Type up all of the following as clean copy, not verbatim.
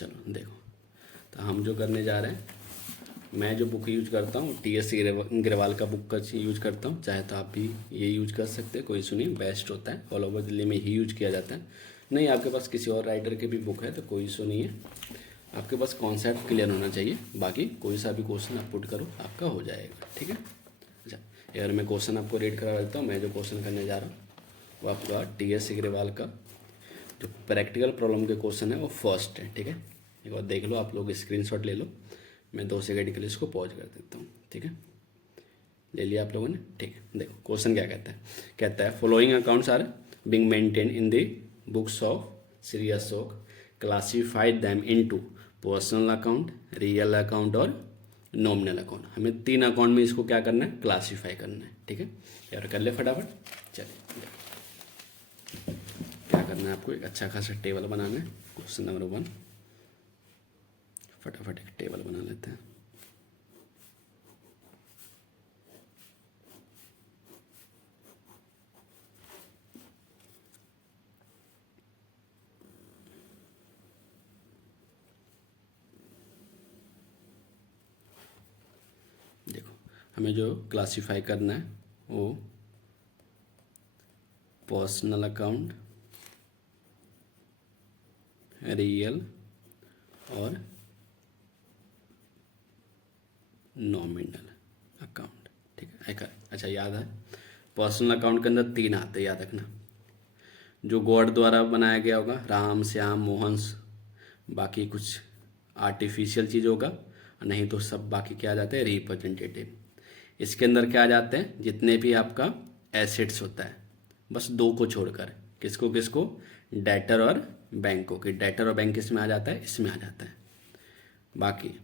चलो देखो, तो हम जो करने जा रहे हैं, मैं जो बुक यूज करता हूँ TS ग्रेवाल का बुक का यूज करता हूँ। चाहे तो आप भी ये यूज कर सकते हैं, कोई इशू नहीं, बेस्ट होता है, ऑल ओवर दिल्ली में ही यूज किया जाता है। नहीं आपके पास किसी और राइटर की भी बुक है तो कोई इशू नहीं है, आपके पास कॉन्सेप्ट क्लियर होना चाहिए। बाकी कोई सा भी क्वेश्चन आप पुट करो आपका हो जाएगा, ठीक है। अच्छा, यार मैं क्वेश्चन आपको रीड करा देता हूँ। मैं जो क्वेश्चन करने जा रहा हूँ वो आपका TS ग्रेवाल का जो प्रैक्टिकल प्रॉब्लम के क्वेश्चन है वो फर्स्ट है, ठीक है। एक बार देख लो, आप लोग स्क्रीनशॉट ले लो, मैं 2 सेकंड के लिए इसको पॉज कर देता हूँ, ठीक है। ले लिया आप लोगों ने, ठीक है। देखो क्वेश्चन क्या कहता है, कहता है following accounts are being maintain in the books of Shri Ashok, classified them into personal account, real account और नॉमिनल अकाउंट। हमें 3 अकाउंट में इसको क्या करना है, क्लासीफाई करना है, ठीक है। यार कर ले फटाफट। चलिए क्या करना है आपको, एक अच्छा खासा टेबल बनाना है। क्वेश्चन नंबर 1, फटाफट एक टेबल बना लेते हैं। देखो हमें जो क्लासीफाई करना है वो पर्सनल अकाउंट, रियल और नॉमिनल अकाउंट, ठीक है। अच्छा याद है, पर्सनल अकाउंट के अंदर 3 आते हैं, याद रखना। जो गॉड द्वारा बनाया गया होगा, राम श्याम मोहन, बाकी कुछ आर्टिफिशियल चीज़ होगा, नहीं तो सब बाकी क्या आ जाते हैं, रिप्रेजेंटेटिव। इसके अंदर क्या आ जाते हैं, जितने भी आपका एसेट्स होता है, बस 2 को छोड़कर। किसको किसको, डेटर और बैंकों के। डेटर और बैंक किस में आ जाता है, इसमें आ जाता है। बाकी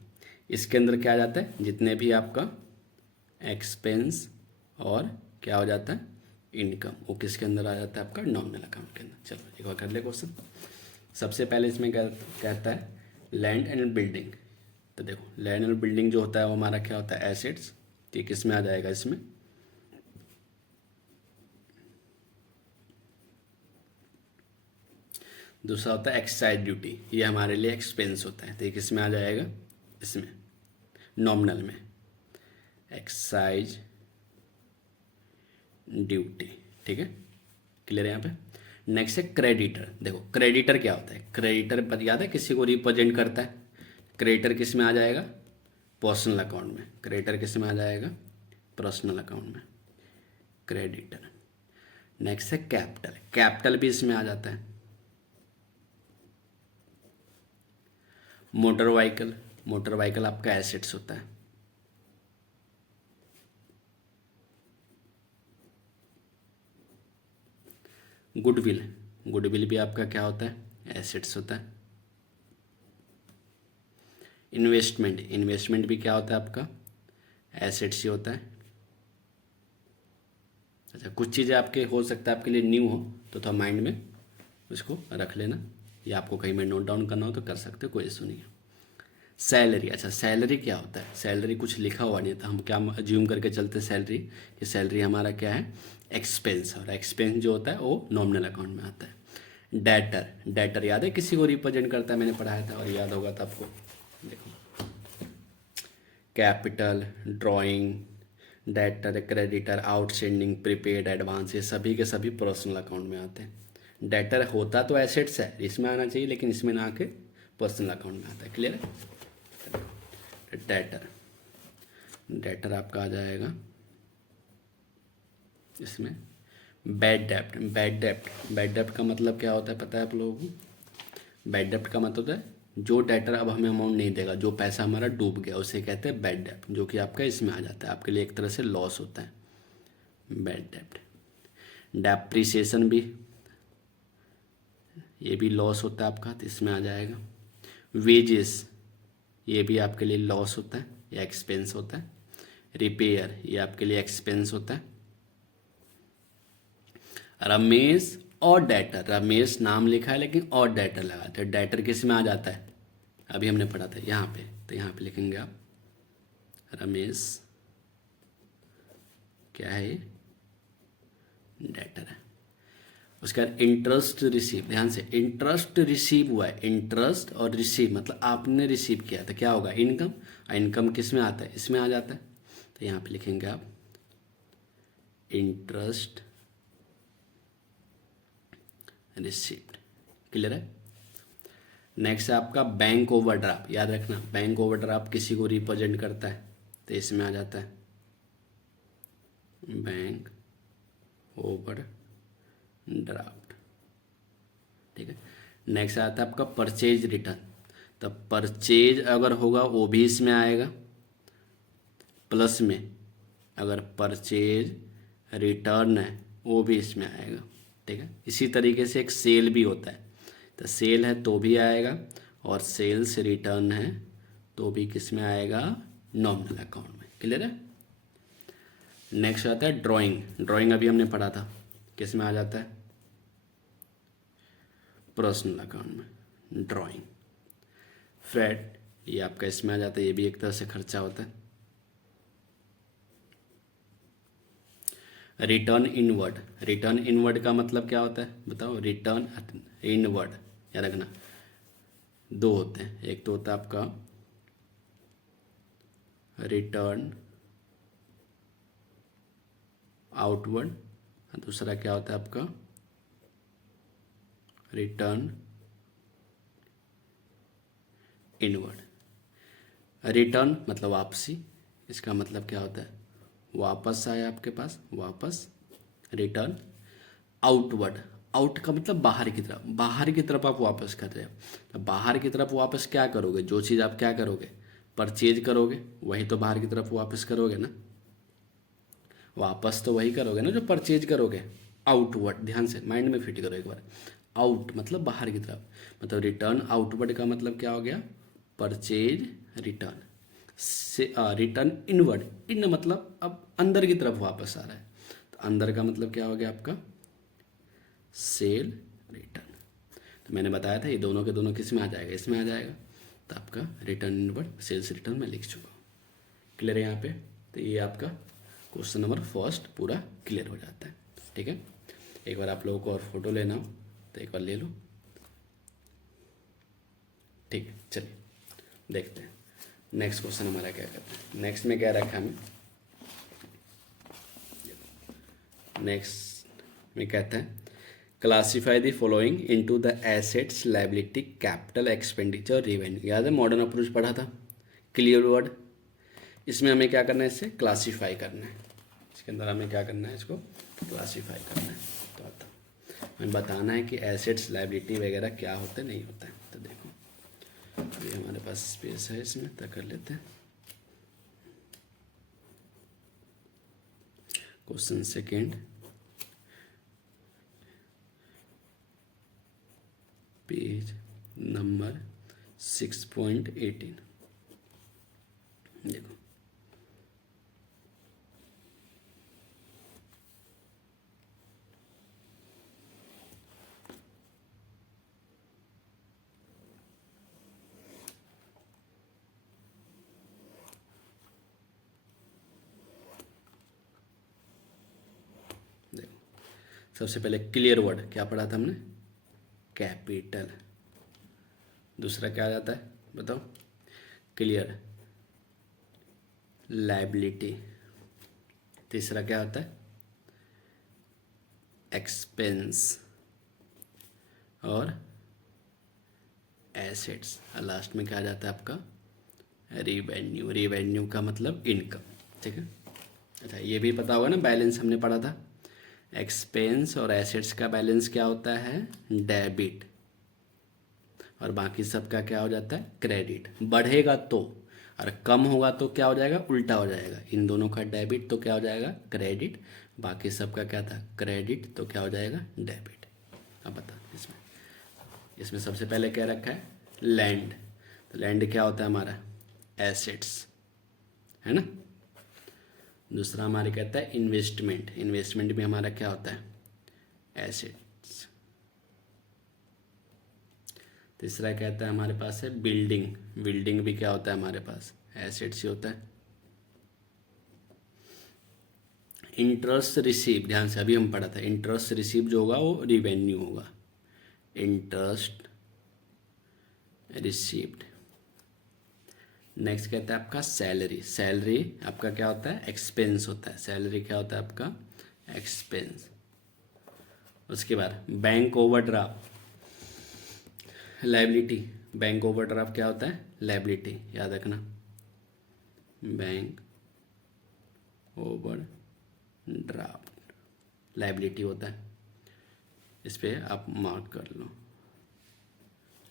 इसके अंदर क्या आ जाता है, जितने भी आपका एक्सपेंस और क्या हो जाता है, इनकम, वो किसके अंदर आ जाता है, आपका नॉमिनल अकाउंट के अंदर। चलो एक बार कर ले क्वेश्चन। सबसे पहले इसमें कहता है लैंड एंड बिल्डिंग। तो देखो लैंड एंड बिल्डिंग जो होता है वो हमारा क्या होता है, एसेट्स, तो किस में आ जाएगा, इसमें। दूसरा होता है एक्साइज ड्यूटी, ये हमारे लिए एक्सपेंस होता है, तो ये किस में आ जाएगा, इसमें नॉमिनल में, एक्साइज ड्यूटी, ठीक है। क्लियर है यहाँ पे। नेक्स्ट है क्रेडिटर। देखो क्रेडिटर क्या होता है, क्रेडिटर याद है किसी को रिप्रेजेंट करता है। क्रेडिटर किस में आ जाएगा, पर्सनल अकाउंट में। क्रेडिटर किस में आ जाएगा, पर्सनल अकाउंट में, क्रेडिटर। नेक्स्ट है कैपिटल, कैपिटल भी इसमें आ जाता है। मोटर व्हीकल, मोटर व्हीकल आपका एसेट्स होता है। गुडविल, गुडविल भी आपका क्या होता है, एसेट्स होता है। इन्वेस्टमेंट, इन्वेस्टमेंट भी क्या होता है आपका, एसेट्स ही होता है। अच्छा कुछ चीज़ें आपके हो सकता है आपके लिए न्यू हो तो थोड़ा माइंड में उसको रख लेना, या आपको कहीं में नोट डाउन करना हो तो कर सकते हो, कोई इशू नहीं है। सैलरी, अच्छा सैलरी क्या होता है, सैलरी कुछ लिखा हुआ नहीं था, हम क्या अज्यूम करके चलते सैलरी, कि सैलरी हमारा क्या है, एक्सपेंस, और एक्सपेंस जो होता है वो नॉमिनल अकाउंट में आता है। डेटर, डेटर याद है किसी को रिप्रेजेंट करता है, मैंने पढ़ाया था और याद होगा था आपको। देखो capital, drawing, debtor, creditor, outstanding, prepaid, advance, ये सभी के सभी पर्सनल अकाउंट में आते हैं। डेटर होता तो एसेट्स है, इसमें आना चाहिए, लेकिन इसमें ना आके पर्सनल अकाउंट में आता है। क्लियर है। डेटर, डेटर आपका आ जाएगा इसमें। बैड डेप्ट, बैड डेप्ट, बैड डेप्ट का मतलब क्या होता है पता है आप लोगों को। बैड डेप्ट का मतलब है जो डेटर अब हमें अमाउंट नहीं देगा, जो पैसा हमारा डूब गया, उसे कहते हैं बैड डेप्ट, जो कि आपका इसमें आ जाता है, आपके लिए एक तरह से लॉस होता है, बैड डेप्ट। डेप्रिसिएशन भी, ये भी लॉस होता है आपका, तो इसमें आ जाएगा। वेजेस, ये भी आपके लिए लॉस होता है या एक्सपेंस होता है। रिपेयर, ये आपके लिए एक्सपेंस होता है। रमेश और डेटर, रमेश नाम लिखा है लेकिन और डेटर लगा, तो डेटर किस में आ जाता है, अभी हमने पढ़ा था यहाँ पे, तो यहाँ पे लिखेंगे आप रमेश क्या है, ये डेटर है। उसके बाद इंटरेस्ट रिसीव, ध्यान से इंटरेस्ट रिसीव हुआ है, इंटरेस्ट और रिसीव मतलब आपने रिसीव किया था, क्या होगा इनकम, और इनकम किस में आता है, इसमें आ जाता है, तो यहाँ पे लिखेंगे आप इंटरेस्ट रिसीव्ड। क्लियर है। नेक्स्ट है आपका बैंक ओवरड्राफ्ट, याद रखना बैंक ओवरड्राफ्ट किसी को रिप्रेजेंट करता है, तो इसमें आ जाता है बैंक ओवरड्राफ्ट। ठीक है। नेक्स्ट आता है आपका परचेज रिटर्न, तो परचेज अगर होगा वो भी इसमें आएगा, प्लस में अगर परचेज रिटर्न है वो भी इसमें आएगा। ठीक है। इसी तरीके से एक सेल भी होता है, तो सेल है तो भी आएगा, और सेल्स रिटर्न है तो भी किस में आएगा, नॉमिनल अकाउंट में। क्लियर है। नेक्स्ट आता है ड्राइंग, ड्राइंग अभी हमने पढ़ा था, किस में आ जाता है, पर्सनल अकाउंट में ड्राइंग। फ्रेट ये आपका इसमें आ जाता है, ये भी एक तरह से खर्चा होता है। रिटर्न इनवर्ड, रिटर्न इनवर्ड का मतलब क्या होता है बताओ, रिटर्न इनवर्ड याद रखना, दो होते हैं, एक तो होता है आपका रिटर्न आउटवर्ड, दूसरा क्या होता है आपका रिटर्न इनवर्ड। रिटर्न मतलब वापसी, इसका मतलब क्या होता है वापस आया आपके पास, वापस। रिटर्न आउटवर्ड, आउट का मतलब बाहर की तरफ, बाहर की तरफ आप वापस कर रहे हो, तो बाहर की तरफ वापस क्या करोगे, जो चीज़ आप क्या करोगे परचेज करोगे वही तो बाहर की तरफ वापस करोगे ना, वापस तो वही करोगे ना जो परचेज करोगे। आउटवर्ड, ध्यान से माइंड में फिट करो एक बार, आउट मतलब बाहर की तरफ, मतलब रिटर्न आउटवर्ड का मतलब क्या हो गया परचेज रिटर्न से, रिटर्न इनवर्ड, इन मतलब अब अंदर की तरफ वापस आ रहा है, तो अंदर का मतलब क्या हो गया आपका सेल रिटर्न। तो मैंने बताया था ये दोनों के दोनों किस में आ जाएगा, इसमें आ जाएगा, तो आपका रिटर्न इनवर्ड सेल्स रिटर्न में लिख चुका हूँ। क्लियर है यहाँ पे, तो ये आपका क्वेश्चन नंबर फर्स्ट पूरा क्लियर हो जाता है। ठीक है। एक बार आप लोगों को और फोटो लेना हो तो एक बार ले लो। ठीक है, चलिए देखते हैं नेक्स्ट क्वेश्चन हमारा क्या कहता है। नेक्स्ट में क्या रखा हमें, नेक्स्ट में कहता है classify the following into the assets liability capital expenditure revenue. याद है मॉडर्न अप्रोच पढ़ा था, क्लियर वर्ड। इसमें हमें क्या करना है, इसे क्लासीफाई करना है, इसके अंदर हमें क्या करना है, इसको क्लासीफाई करना है। तो आता हमें बताना है कि एसेट्स लायबिलिटी वगैरह क्या होते नहीं होता है। तो देखो अभी हमारे पास स्पेस है इसमें, तो कर लेते हैं। Question second, page number 6.18। देखो सबसे पहले क्लियर वर्ड क्या पढ़ा था हमने, कैपिटल। दूसरा क्या आ जाता है बताओ, क्लियर लायबिलिटी। तीसरा क्या होता है एक्सपेंस और एसेट्स, और लास्ट में क्या आ जाता है आपका रिवेन्यू। रिवेन्यू का मतलब इनकम। ठीक है। अच्छा ये भी पता होगा ना, बैलेंस हमने पढ़ा था, एक्सपेंस और एसेट्स का बैलेंस क्या होता है डेबिट, और बाकी सब का क्या हो जाता है क्रेडिट। बढ़ेगा तो, और कम होगा तो क्या हो जाएगा उल्टा हो जाएगा। इन दोनों का डेबिट तो क्या हो जाएगा क्रेडिट, बाकी सब का क्या था क्रेडिट तो क्या हो जाएगा डेबिट। अब बता इसमें, इसमें सबसे पहले क्या रखा है लैंड, तो लैंड क्या होता है हमारा एसेट्स है ना। दूसरा हमारे कहता है इन्वेस्टमेंट, इन्वेस्टमेंट भी हमारा क्या होता है एसेट्स। तीसरा कहता है हमारे पास है बिल्डिंग, बिल्डिंग भी क्या होता है हमारे पास एसेट्स ही होता है। इंटरेस्ट रिसीव, ध्यान से, अभी हम पढ़ा था, इंटरेस्ट रिसीव जो होगा वो रिवेन्यू होगा, इंटरेस्ट रिसीव्ड। नेक्स्ट कहता है आपका सैलरी, सैलरी आपका क्या होता है, एक्सपेंस होता है, सैलरी क्या होता है आपका, एक्सपेंस। उसके बाद bank overdraft, liability, bank overdraft क्या होता है, लाइबिलिटी, याद रखना, बैंक ओवरड्राफ्ट लाइबिलिटी होता है, इस पर आप मार्क कर लो,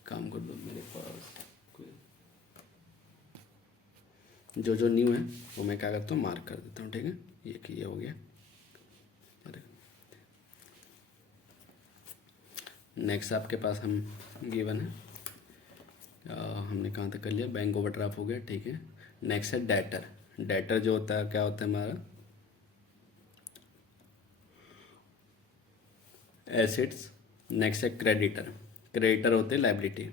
काम कर दो मेरे पास कोई, जो न्यू है वो मैं क्या करता हूँ, मार्क कर देता हूँ, ठीक है, ये हो गया। नेक्स्ट आपके पास हम गिवन है, हमने कहाँ तक कर लिया, बैंक ओवरड्राफ्ट हो गया, ठीक है। नेक्स्ट है डेटर, डेटर जो होता है क्या होता है हमारा, एसेट्स। नेक्स्ट है क्रेडिटर, क्रेडिटर होते हैं लाइबिलिटी,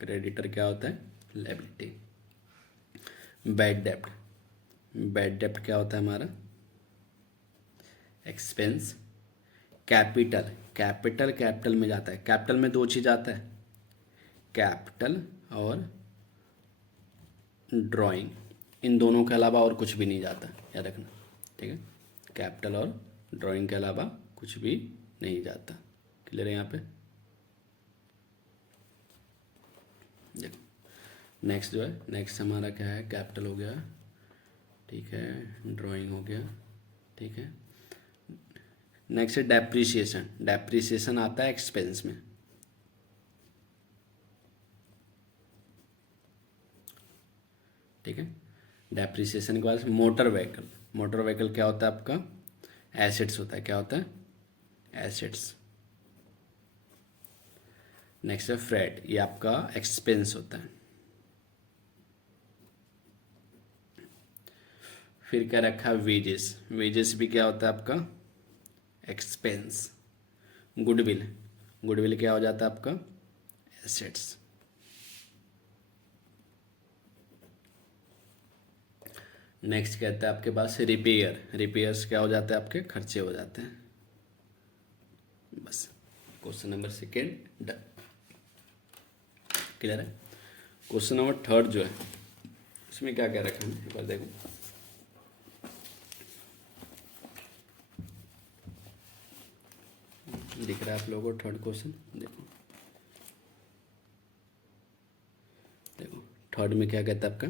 क्रेडिटर क्या होता है, लाइबिलिटी। बैड डेप्ट, बैड डेप्ट क्या होता है हमारा, एक्सपेंस। कैपिटल, कैपिटल कैपिटल में जाता है, कैपिटल में दो चीज़ आता है, कैपिटल और ड्राइंग, इन दोनों के अलावा और कुछ भी नहीं जाता, याद रखना, ठीक है, कैपिटल और ड्राइंग के अलावा कुछ भी नहीं जाता। क्लियर है यहाँ पे, देखो। नेक्स्ट जो है, नेक्स्ट हमारा क्या है, कैपिटल हो गया, ठीक है, ड्राइंग हो गया, ठीक है। नेक्स्ट है डेप्रीसिएशन, डेप्रीसिएशन आता है एक्सपेंस में, ठीक है। डेप्रीसिएशन के बाद मोटर व्हीकल, मोटर व्हीकल क्या होता है आपका, एसेट्स होता है, क्या होता है, एसेट्स। नेक्स्ट है फ्रेट, ये आपका एक्सपेंस होता है। फिर क्या रखा है, वेजेस, वेजेस भी क्या होता है आपका, एक्सपेंस। गुडविल, गुडविल क्या हो जाता है आपका, एसेट्स। नेक्स्ट कहता है आपके पास रिपेयर, रिपेयर्स क्या हो जाता है आपके, खर्चे हो जाते हैं, बस। Question number second done, clear है। क्वेश्चन नंबर थर्ड जो है, इसमें क्या क्या रखा है, एक बार देखो, दिख रहा है आप लोगों को थर्ड क्वेश्चन, देखो देखो थर्ड में क्या कहता है आपका,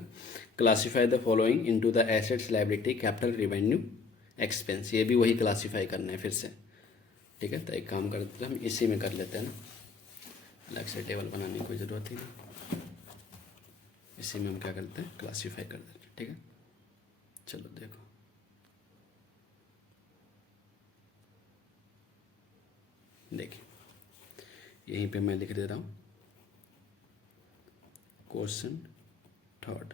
classify the following into the assets, liability, capital, revenue, expense. ये भी वही क्लासीफाई करना है फिर से, ठीक है। तो एक काम करते हैं, हम इसी में कर लेते हैं ना, अलग से टेबल बनाने की कोई ज़रूरत ही नहीं, इसी में हम क्या करते हैं, क्लासीफाई कर देते हैं, ठीक है। चलो देखो, देखिए यहीं पे मैं लिख दे रहा हूँ क्वेश्चन थर्ड,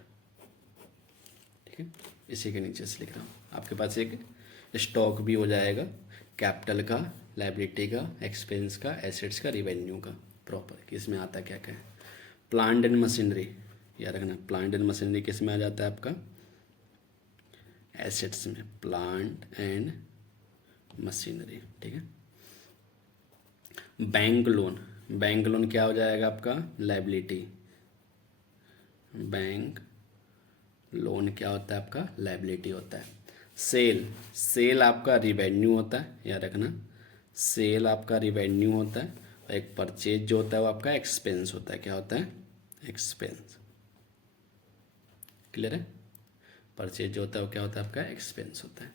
ठीक है, इसी के नीचे से लिख रहा हूँ। आपके पास एक स्टॉक भी हो जाएगा, कैपिटल का, लायबिलिटी का, एक्सपेंस का, एसेट्स का, रिवेन्यू का, प्रॉपर कि इसमें आता क्या क्या है। प्लांट एंड मशीनरी, याद रखना, प्लांट एंड मशीनरी किस में आ जाता है आपका, एसेट्स में, प्लांट एंड मशीनरी, ठीक है। बैंक लोन, बैंक लोन क्या हो जाएगा आपका, लायबिलिटी, बैंक लोन क्या होता है आपका, लायबिलिटी होता है। सेल, सेल आपका रिवेन्यू होता है, याद रखना, सेल आपका रिवेन्यू होता है, और एक परचेज जो होता है वो आपका एक्सपेंस होता है, क्या होता है, एक्सपेंस। क्लियर है, परचेज जो होता है वो क्या होता है आपका, एक्सपेंस होता है।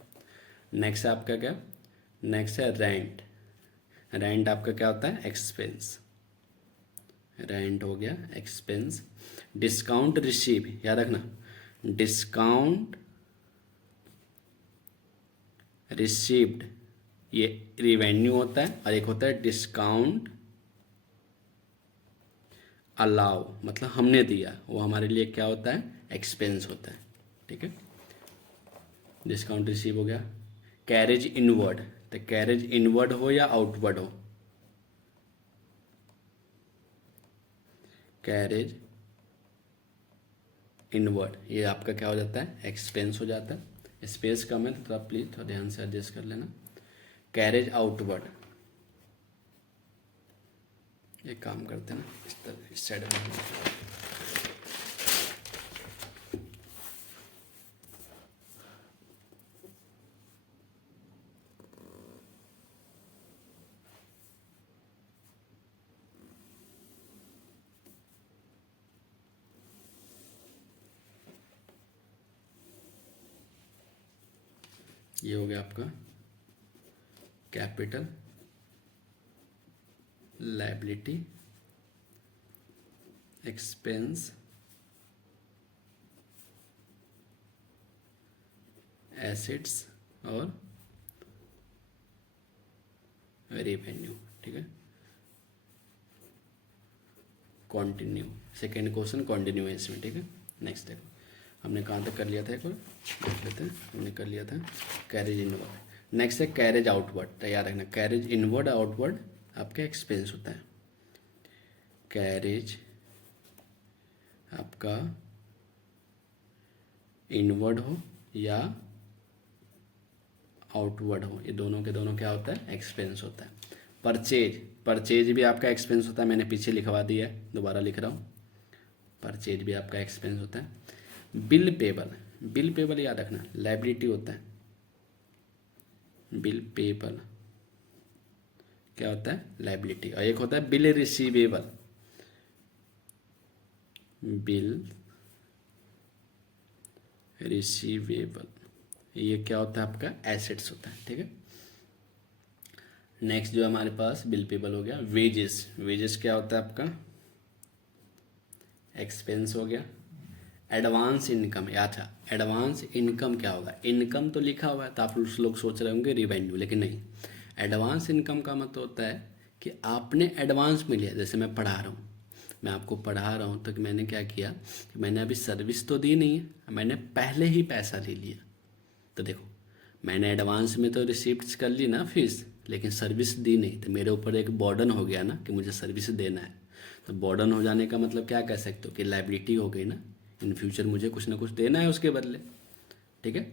नेक्स्ट है आपका क्या, नेक्स्ट है रेंट, रेंट आपका क्या होता है, एक्सपेंस, रेंट हो गया एक्सपेंस। डिस्काउंट रिसीव, याद रखना, डिस्काउंट रिसीव्ड ये रिवेन्यू होता है, और एक होता है डिस्काउंट अलाउ, मतलब हमने दिया, वो हमारे लिए क्या होता है, एक्सपेंस होता है, ठीक है। डिस्काउंट रिसीव हो गया। कैरेज इनवर्ड, तो कैरेज इनवर्ड हो या आउटवर्ड हो, कैरेज इनवर्ड ये आपका क्या हो जाता है, एक्सपेंस हो जाता है, स्पेस कम है तो थोड़ा प्लीज थोड़ा ध्यान से एडजस्ट कर लेना। कैरेज आउटवर्ड, एक काम करते हैं ना, इस तरह इस साइड में, ये हो गया आपका कैपिटल, लायबिलिटी, एक्सपेंस, एसेट्स और रेवेन्यू। ठीक है, कंटिन्यू, सेकेंड क्वेश्चन कंटिन्यू है इसमें। ठीक है, नेक्स्ट देखो हमने कहाँ तक कर लिया था, एक और देख लेते हैं। हमने कर लिया था कैरेज इनवर्ड। नेक्स्ट है कैरेज आउटवर्ड। तैयार रखना, कैरेज इनवर्ड आउटवर्ड आपका एक्सपेंस होता है। कैरेज आपका इनवर्ड हो या आउटवर्ड हो, ये दोनों के दोनों क्या होता है, एक्सपेंस होता है। परचेज, परचेज भी आपका एक्सपेंस होता है, मैंने पीछे लिखवा दिया है, दोबारा लिख रहा हूँ। परचेज भी आपका एक्सपेंस होता है। बिल पेबल, बिल पेबल याद रखना लायबिलिटी होता है। बिल पेबल क्या होता है, लायबिलिटी। और एक होता है बिल रिसीवेबल, बिल रिसीवेबल, ये क्या होता है आपका, एसेट्स होता है। ठीक है, नेक्स्ट जो हमारे पास बिल पेबल हो गया। वेजेस, वेजेस क्या होता है आपका, एक्सपेंस हो गया। एडवांस इनकम, या था एडवांस इनकम क्या होगा, इनकम तो लिखा हुआ है तो आप लोग सोच रहे होंगे रिवेन्यू, लेकिन नहीं। एडवांस इनकम का मतलब होता है कि आपने एडवांस में लिया। जैसे मैं पढ़ा रहा हूँ, मैं आपको पढ़ा रहा हूँ तो मैंने क्या किया कि मैंने अभी सर्विस तो दी नहीं है, मैंने पहले ही पैसा ले लिया। तो देखो मैंने एडवांस में तो रिसिप्ट कर ली ना फीस, लेकिन सर्विस दी नहीं, तो मेरे ऊपर एक बर्डन हो गया ना कि मुझे सर्विस देना है। तो बर्डन हो जाने का मतलब क्या कह सकते हो कि लायबिलिटी हो गई ना, इन फ्यूचर मुझे कुछ ना कुछ देना है उसके बदले। ठीक है,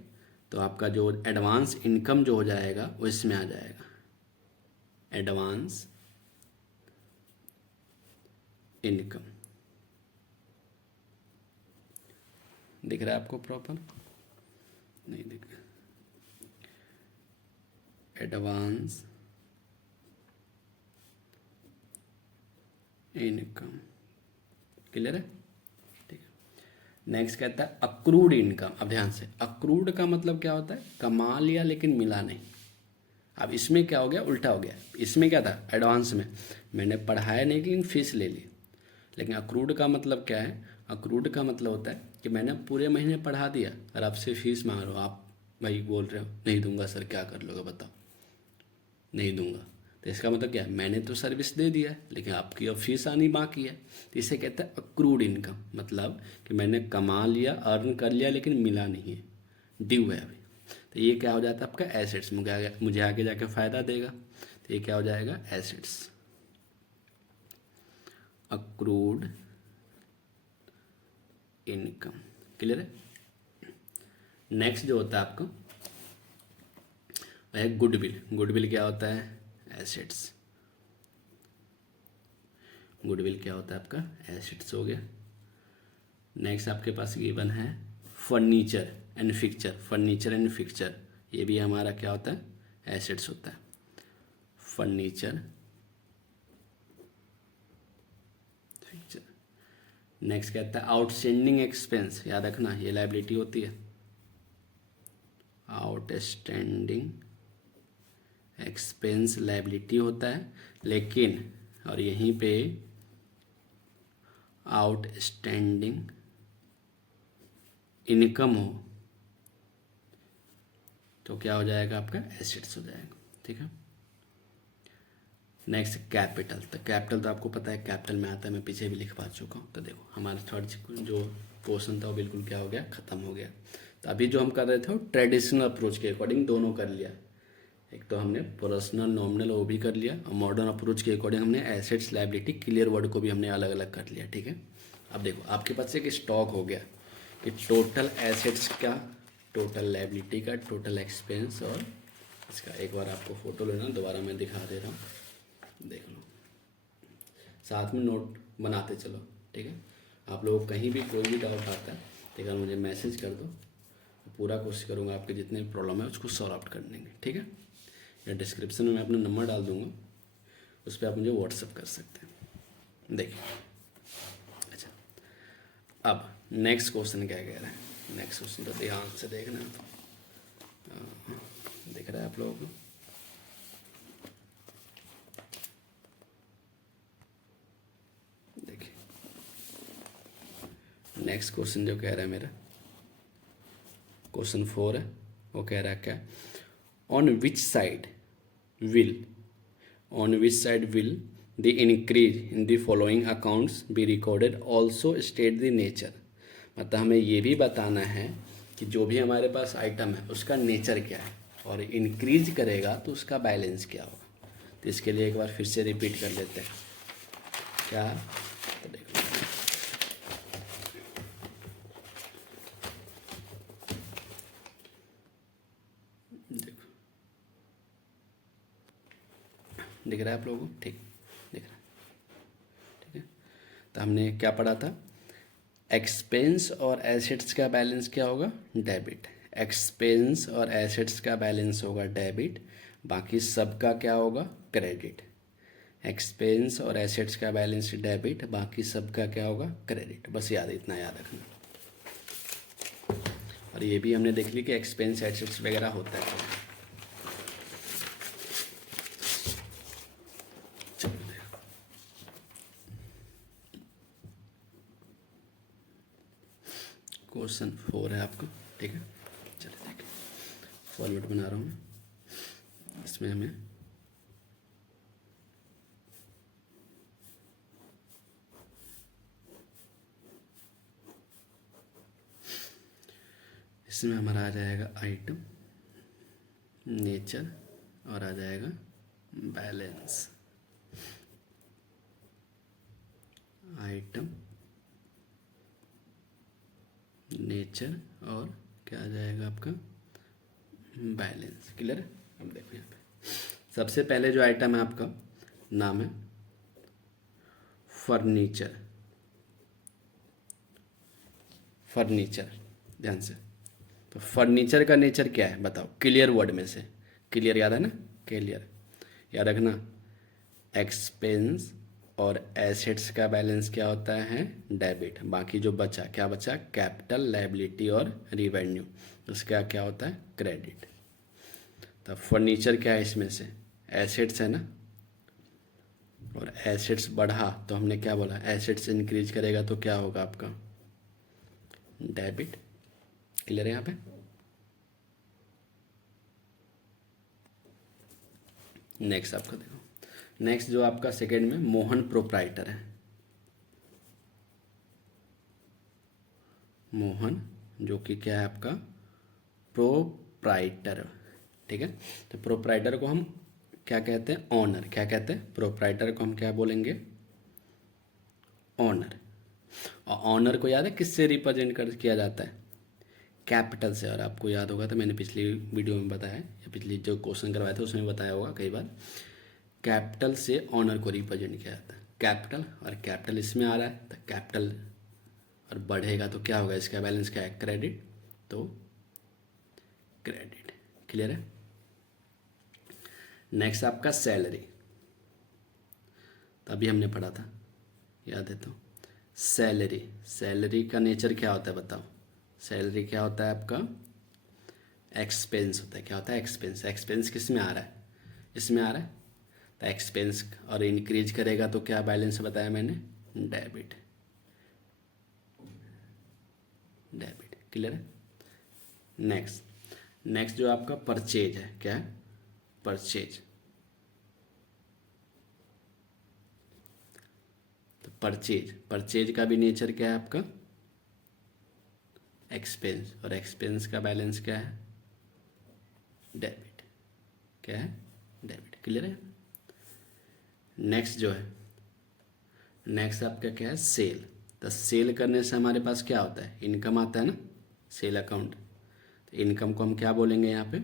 तो आपका जो एडवांस इनकम जो हो जाएगा वो इसमें आ जाएगा, एडवांस इनकम। दिख रहा है आपको प्रॉपर, नहीं दिख रहा, एडवांस इनकम, क्लियर है। ठीक है, नेक्स्ट कहता है अक्रूड इनकम। अब ध्यान से, अक्रूड का मतलब क्या होता है, कमा लिया लेकिन मिला नहीं। अब इसमें क्या हो गया, उल्टा हो गया। इसमें क्या था, एडवांस में मैंने पढ़ाया नहीं लेकिन फीस ले ली। लेकिन अक्रूड का मतलब क्या है, अक्रूड का मतलब होता है कि मैंने पूरे महीने पढ़ा दिया और आपसे फीस मांग रहा हूँ, आप भाई बोल रहे हो नहीं दूंगा सर, क्या कर लोगे बताओ, नहीं दूंगा। तो इसका मतलब क्या है, मैंने तो सर्विस दे दिया है लेकिन आपकी अब फीस आनी बाकी है। तो इसे कहते हैं अक्रूड इनकम, मतलब कि मैंने कमा लिया, अर्न कर लिया लेकिन मिला नहीं है, ड्यू है अभी। तो ये क्या हो जाता है आपका, एसेट्स। मुझे आगे जाके फ़ायदा देगा, तो ये क्या हो जाएगा, एसेट्स, अक्रूड इनकम। क्लियर है। नेक्स्ट जो होता है आपका वह है गुडविल। गुडविल क्या होता है, एसेट्स। गुडविल क्या होता है आपका, एसेट्स हो गया। नेक्स्ट आपके पास गिवन है furniture and fixture. Furniture and fixture ये भी हमारा क्या होता है, एसेट्स होता है। Furniture, fixture. नेक्स्ट कहता है आउटस्टैंडिंग एक्सपेंस। याद रखना ये लायबिलिटी होती है, आउटस्टैंडिंग एक्सपेंस लायबिलिटी होता है। लेकिन और यहीं पे आउटस्टैंडिंग इनकम हो तो क्या हो जाएगा आपका, एसेट्स हो जाएगा। ठीक है, नेक्स्ट कैपिटल। तो कैपिटल तो आपको पता है कैपिटल में आता है, मैं पीछे भी लिखवा चुका हूँ। तो देखो हमारा थर्ड जो पोर्शन था वो बिल्कुल क्या हो गया, ख़त्म हो गया। तो अभी जो हम कर रहे थे वो ट्रेडिशनल अप्रोच के अकॉर्डिंग दोनों कर लिया। एक तो हमने पर्सनल नॉमिनल वो भी कर लिया, और मॉडर्न अप्रोच के अकॉर्डिंग हमने एसेट्स लायबिलिटी क्लियर वर्ड को भी हमने अलग अलग कर लिया। ठीक है, अब देखो आपके पास एक स्टॉक हो गया कि टोटल एसेट्स का टोटल लायबिलिटी का टोटल एक्सपेंस और इसका एक बार आपको फ़ोटो लेना, दोबारा मैं दिखा दे रहा हूँ, देख लो, साथ में नोट बनाते चलो, ठीक है। आप लोगों को कहीं भी कोई भी डाउट आता है ठीक है, मुझे मैसेज कर दो, पूरा कोशिश करूँगा आपके जितने भी प्रॉब्लम है उसको सॉल्व आउट कर देंगे, ठीक है। या डिस्क्रिप्शन में मैं अपना नंबर डाल दूँगा, उस पर आप मुझे व्हाट्सअप कर सकते हैं। देखिए, अच्छा, अब नेक्स्ट क्वेश्चन क्या कह रहा है। नेक्स्ट क्वेश्चन तो ध्यान से देखना, दिख रहा है आप लोगों को। देखिए, नेक्स्ट क्वेश्चन जो कह रहा है मेरा क्वेश्चन 4 है, वो कह रहा है क्या, on which side will the increase in the following accounts be recorded, also state the nature. मतलब हमें ये भी बताना है कि जो भी हमारे पास आइटम है उसका नेचर क्या है, और इंक्रीज करेगा तो उसका बैलेंस क्या होगा। तो इसके लिए एक बार फिर से रिपीट कर लेते हैं क्या, तो देखो, दिख रहा है आप लोगों को, ठीक दिख रहा है, ठीक है। तो हमने क्या पढ़ा था, एक्सपेंस और एसेट्स का बैलेंस क्या होगा, डेबिट। एक्सपेंस और एसेट्स का बैलेंस होगा डेबिट, बाकी सबका क्या होगा, क्रेडिट। एक्सपेंस और एसेट्स का बैलेंस डेबिट, बाकी सबका क्या होगा, क्रेडिट। बस याद, इतना याद रखना। और ये भी हमने देख ली कि एक्सपेंस एसेट्स वगैरह होता है। क्वेश्चन 4 है आपका, ठीक है। चलिए देखिए, फॉर्मेट बना रहा हूँ मैं, इसमें हमें इसमें हमारा आ जाएगा आइटम, नेचर, और आ जाएगा बैलेंस। आइटम, नेचर, और क्या आ जाएगा आपका, बैलेंस। क्लियर है। अब देखो यहाँ पे सबसे पहले जो आइटम है आपका नाम है फर्नीचर। फर्नीचर, ध्यान से। तो फर्नीचर का नेचर क्या है बताओ, क्लियर वर्ड में से, क्लियर याद है ना, क्लियर याद रखना। एक्सपेंस और एसेट्स का बैलेंस क्या होता है, डेबिट। बाकी जो बचा, क्या बचा, कैपिटल, लायबिलिटी और रिवेन्यू, उसका क्या होता है, क्रेडिट। तो फर्नीचर क्या है, इसमें से एसेट्स है ना, और एसेट्स बढ़ा तो हमने क्या बोला, एसेट्स इंक्रीज करेगा तो क्या होगा आपका, डेबिट। क्लियर है यहाँ पे। नेक्स्ट आपका देखो, नेक्स्ट जो आपका सेकेंड में मोहन प्रोप्राइटर है। मोहन जो कि क्या है आपका, प्रोप्राइटर, ठीक है। तो प्रोप्राइटर को हम क्या कहते हैं, ऑनर। क्या कहते हैं, प्रोप्राइटर को हम क्या बोलेंगे, ऑनर। और ऑनर को याद है किससे रिप्रेजेंट कर किया जाता है, कैपिटल से। और आपको याद होगा तो मैंने पिछली वीडियो में बताया, या पिछली जो क्वेश्चन करवाए थे उसमें बताया होगा कई बार, कैपिटल से ऑनर को रिप्रेजेंट किया जाता है, कैपिटल। और कैपिटल इसमें आ रहा है तो कैपिटल, और बढ़ेगा तो क्या होगा, इसका बैलेंस क्या है, क्रेडिट, तो क्रेडिट। क्लियर है। नेक्स्ट आपका सैलरी, तभी हमने पढ़ा था, याद है तो। सैलरी, सैलरी का नेचर क्या होता है बताओ, सैलरी क्या होता है आपका, एक्सपेंस होता है। क्या होता है, एक्सपेंस। एक्सपेंस किस में आ रहा है, इसमें आ रहा है, तो एक्सपेंस और इंक्रीज करेगा तो क्या बैलेंस बताया मैंने, डेबिट। डेबिट, क्लियर है। नेक्स्ट जो आपका परचेज है, क्या है, परचेज। तो परचेज का भी नेचर क्या है आपका, एक्सपेंस। और एक्सपेंस का बैलेंस क्या है, डेबिट। क्या है, डेबिट। क्लियर है। नेक्स्ट जो है, नेक्स्ट आपका क्या है, सेल। तो सेल करने से हमारे पास क्या होता है, इनकम आता है ना, सेल अकाउंट। इनकम को हम क्या बोलेंगे यहाँ पे,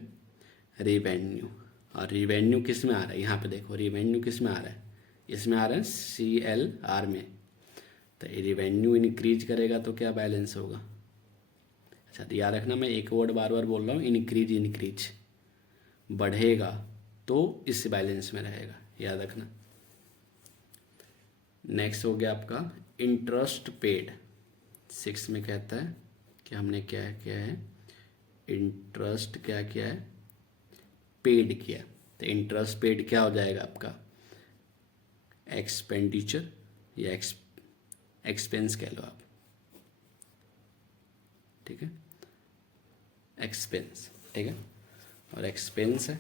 रिवेन्यू। और रिवेन्यू किस में आ रहा है, यहाँ पे देखो रिवेन्यू किस में आ रहा है, इसमें आ रहा है CLR में। तो रिवेन्यू इंक्रीज करेगा तो क्या बैलेंस होगा। अच्छा तो याद रखना, मैं एक वर्ड बार बार बोल रहा हूँ, इंक्रीज इंक्रीज, बढ़ेगा तो इस बैलेंस में रहेगा, याद रखना। नेक्स्ट हो गया आपका इंटरेस्ट पेड। 6 में कहता है कि हमने क्या किया है, इंटरेस्ट क्या किया है, पेड किया। तो इंटरेस्ट पेड क्या हो जाएगा आपका, एक्सपेंडिचर या एक्सपेंस कह लो आप, ठीक है, एक्सपेंस, ठीक है। और एक्सपेंस है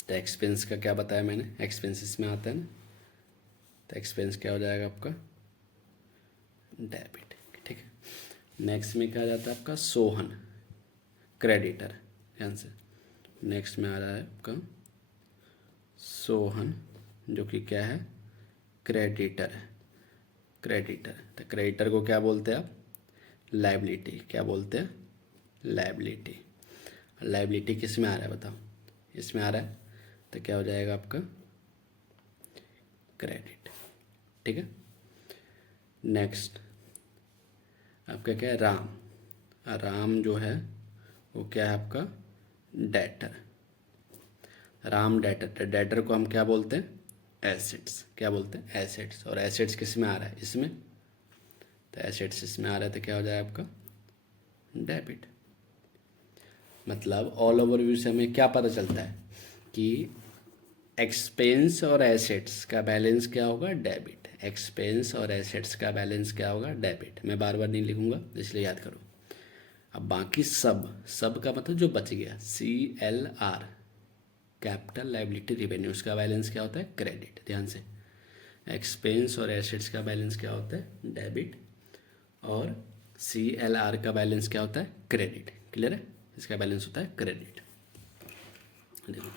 तो एक्सपेंस का क्या बताया मैंने, एक्सपेंसेस में आता है ना, तो एक्सपेंस क्या हो जाएगा आपका, डेबिट, ठीक है। नेक्स्ट में क्या आ जाता है आपका सोहन, क्रेडिटर, ध्यान से। नेक्स्ट में आ रहा है आपका सोहन जो कि क्या है, क्रेडिटर है, क्रेडिटर। तो क्रेडिटर को क्या बोलते हैं आप, लायबिलिटी, क्या बोलते हैं, लायबिलिटी। लायबिलिटी किस में आ रहा है बताओ, इसमें आ रहा है, तो क्या हो जाएगा आपका क्रेडिट, ठीक है। नेक्स्ट आपका क्या है, राम। राम जो है वो क्या है आपका, डेटर। राम डेटर, डेटर को हम क्या बोलते हैं, एसेट्स, क्या बोलते हैं, एसेट्स। और एसेट्स किस में आ रहा है, इसमें, तो एसेट्स इसमें आ रहा है, तो क्या हो जाएगा आपका डेबिट। मतलब ऑल ओवर व्यू से हमें क्या पता चलता है कि एक्सपेंस और एसेट्स का बैलेंस क्या होगा, डेबिट। एक्सपेंस और एसेट्स का बैलेंस क्या होगा, डेबिट। मैं बार बार नहीं लिखूंगा इसलिए याद करो। अब बाकी सब का मतलब जो बच गया, CLR, कैपिटल लायबिलिटी रिवेन्यू, उसका बैलेंस क्या होता है, क्रेडिट। ध्यान से, एक्सपेंस और एसेट्स का बैलेंस क्या होता है, डेबिट। और CLR का बैलेंस क्या होता है, क्रेडिट। क्लियर है, इसका बैलेंस होता है क्रेडिट। देखो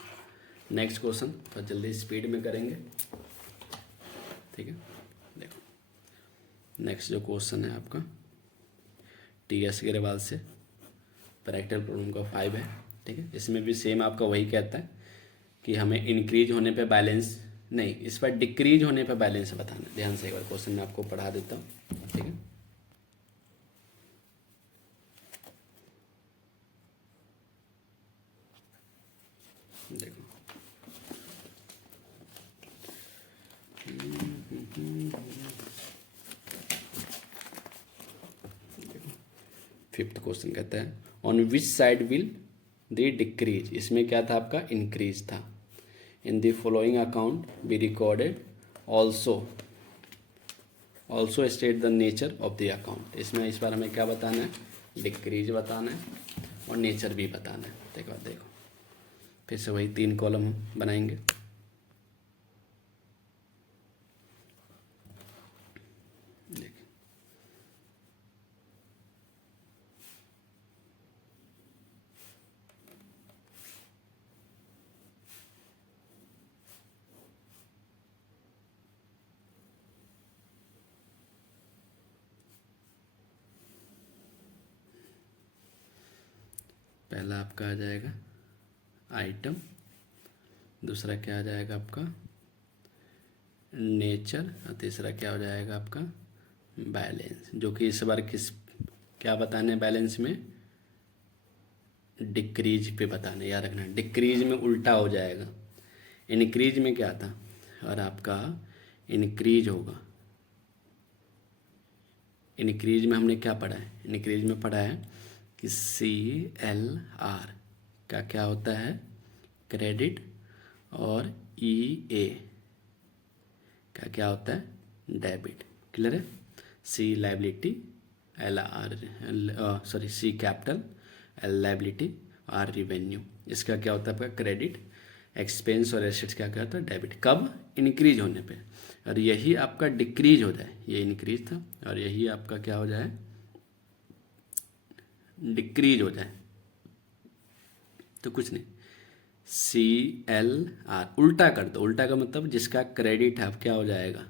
नेक्स्ट क्वेश्चन तो जल्दी स्पीड में करेंगे, ठीक है। देखो नेक्स्ट जो क्वेश्चन है आपका TS अग्रवाल से, प्रैक्टिकल प्रॉब्लम का 5 है, ठीक है। इसमें भी सेम आपका वही कहता है कि हमें इंक्रीज होने पे बैलेंस नहीं, इस पर डिक्रीज होने पे बैलेंस बताना। ध्यान से एक बार क्वेश्चन मैं आपको पढ़ा देता हूँ, ठीक है। देखो फिफ्थ क्वेश्चन कहता है on which side will the decrease. इसमें क्या था आपका, इंक्रीज था। In the following account be recorded also state the nature of the account. इसमें इस बार हमें क्या बताना है, डिक्रीज बताना है और नेचर भी बताना है। देखो फिर से वही 3 कॉलम बनाएंगे। पहला आपका आ जाएगा आइटम, दूसरा क्या आ जाएगा आपका नेचर, और तीसरा क्या हो जाएगा आपका बैलेंस। जो कि इस बार क्या बताने बैलेंस में, डिक्रीज पे बताने। याद रखना डिक्रीज में उल्टा हो जाएगा, इनक्रीज में क्या था, और आपका इनक्रीज होगा। इनक्रीज में हमने क्या पढ़ा है, इनक्रीज में पढ़ा है कि CLR का क्या होता है, क्रेडिट, और EA का क्या होता है, डेबिट। क्लियर है, C liability, C capital, L liability, R revenue. इसका क्या होता है आपका क्रेडिट। एक्सपेंस और एसेट्स क्या होता है, डेबिट। कब, इंक्रीज होने पे। और यही आपका डिक्रीज हो जाए, ये इंक्रीज था, और यही आपका क्या हो जाए, डिक्रीज हो जाए, तो कुछ नहीं, CLR उल्टा कर दो। उल्टा का मतलब जिसका क्रेडिट है अब क्या हो जाएगा,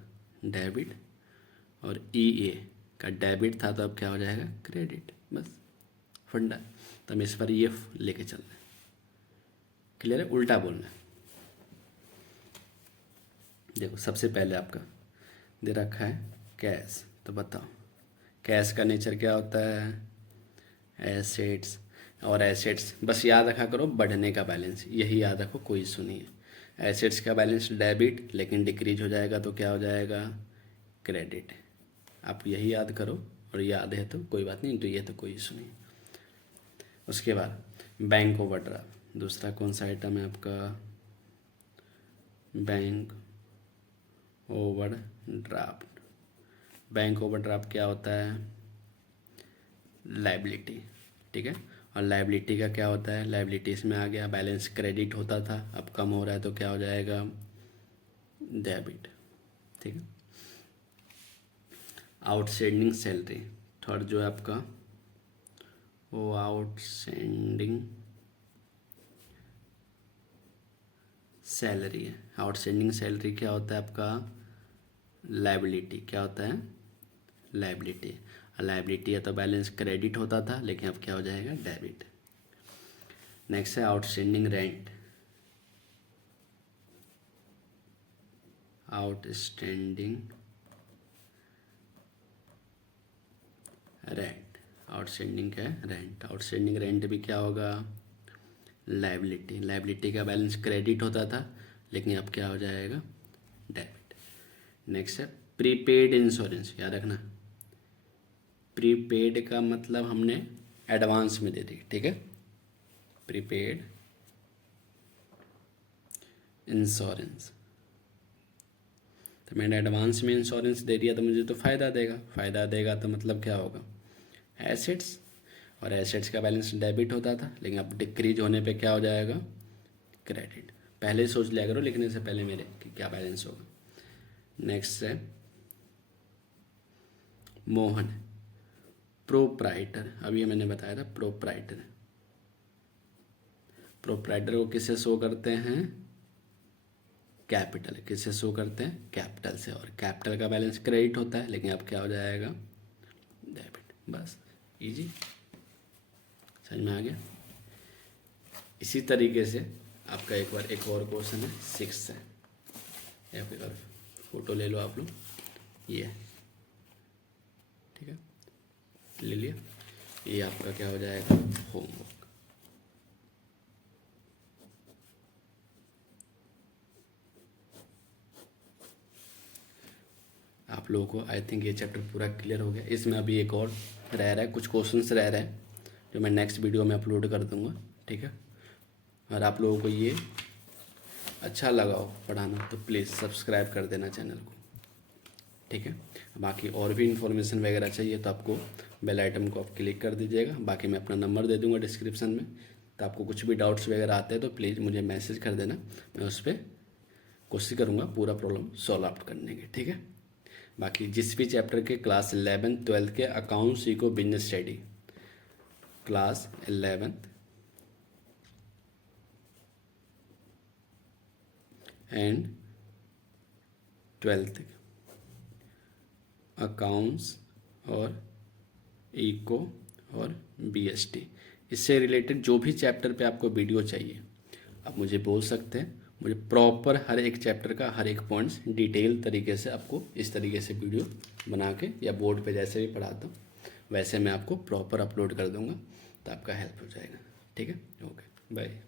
डेबिट, और EA का डेबिट था तो अब क्या हो जाएगा, क्रेडिट। बस फंडा। तो हम इस पर ये लेके चल रहे हैं। क्लियर है? उल्टा बोलना है। देखो सबसे पहले आपका दे रखा है कैश, तो बताओ कैश का नेचर क्या होता है? एसेट्स। और एसेट्स बस याद रखा करो बढ़ने का बैलेंस, यही याद रखो, कोई इशू नहीं है। एसेट्स का बैलेंस डेबिट, लेकिन डिक्रीज हो जाएगा तो क्या हो जाएगा? क्रेडिट। आप यही याद करो, और याद है तो कोई बात नहीं, तो ये तो कोई इशू नहीं। उसके बाद बैंक ओवरड्राफ्ट, दूसरा कौन सा आइटम है आपका? Bank overdraft. बैंक ओवरड्राफ्ट क्या होता है? लायबिलिटी। ठीक है, और लायबिलिटी का क्या होता है? लायबिलिटी इसमें आ गया, बैलेंस क्रेडिट होता था, अब कम हो रहा है तो क्या हो जाएगा? डेबिट। ठीक है। आउटस्टैंडिंग सैलरी, थर्ड जो है आपका वो आउटस्टैंडिंग सैलरी है। आउटस्टैंडिंग सैलरी क्या होता है आपका? लायबिलिटी। क्या होता है? लायबिलिटी। लायबिलिटी है तो बैलेंस क्रेडिट होता था, लेकिन अब क्या हो जाएगा? डेबिट। नेक्स्ट है outstanding rent. Outstanding rent. Outstanding क्या है? रेंट। आउटस्टैंडिंग रेंट भी क्या होगा? लायबिलिटी। लायबिलिटी का बैलेंस क्रेडिट होता था, लेकिन अब क्या हो जाएगा? डेबिट। नेक्स्ट है प्रीपेड इंश्योरेंस। याद रखना, प्रीपेड का मतलब हमने एडवांस में दे दी। ठीक है, प्रीपेड इंश्योरेंस, तो मैंने एडवांस में इंश्योरेंस दे दिया तो मुझे तो फ़ायदा देगा। फ़ायदा देगा तो मतलब क्या होगा? एसेट्स। और एसेट्स का बैलेंस डेबिट होता था, लेकिन अब डिक्रीज होने पे क्या हो जाएगा? क्रेडिट। पहले सोच लिया करो लिखने से पहले मेरे कि क्या बैलेंस होगा। नेक्स्ट है मोहन, प्रोप्राइटर। अभी मैंने बताया था प्रोप्राइटर। प्रोप्राइटर को किससे शो करते हैं? कैपिटल। किससे शो करते हैं? कैपिटल से। और कैपिटल का बैलेंस क्रेडिट होता है, लेकिन अब क्या हो जाएगा? डेबिट। बस इजी, समझ में आ गया। इसी तरीके से आपका एक बार एक और क्वेश्चन है 6 से, या फिर फोटो ले लो आप लोग, ये है। ठीक है, ले लिया। ये आपका क्या हो जाएगा? होमवर्क। आप लोगों को आई थिंक ये चैप्टर पूरा क्लियर हो गया। इसमें अभी एक और रह रहा है, कुछ क्वेश्चंस रह रहे हैं जो मैं नेक्स्ट वीडियो में अपलोड कर दूंगा। ठीक है, और आप लोगों को ये अच्छा लगा हो पढ़ाना तो प्लीज़ सब्सक्राइब कर देना चैनल को। ठीक है, बाकी और भी इन्फॉर्मेशन वगैरह चाहिए तो आपको बेल आइटम को आप क्लिक कर दीजिएगा। बाकी मैं अपना नंबर दे दूंगा डिस्क्रिप्शन में, तो आपको कुछ भी डाउट्स वगैरह आते हैं तो प्लीज़ मुझे मैसेज कर देना, मैं उस पर कोशिश करूँगा पूरा प्रॉब्लम सॉल्व आउट करने की। ठीक है, बाकी जिस भी चैप्टर के क्लास 11th 12th के अकाउंट्स सीखो business study, class 11th and 12th accounts और इको और बीएसटी, इससे रिलेटेड जो भी चैप्टर पे आपको वीडियो चाहिए आप मुझे बोल सकते हैं। मुझे प्रॉपर हर एक चैप्टर का हर एक पॉइंट्स डिटेल तरीके से आपको इस तरीके से वीडियो बना के, या बोर्ड पे जैसे भी पढ़ाता हूँ वैसे मैं आपको प्रॉपर अपलोड कर दूँगा, तो आपका हेल्प हो जाएगा। ठीक है, ओके, बाय।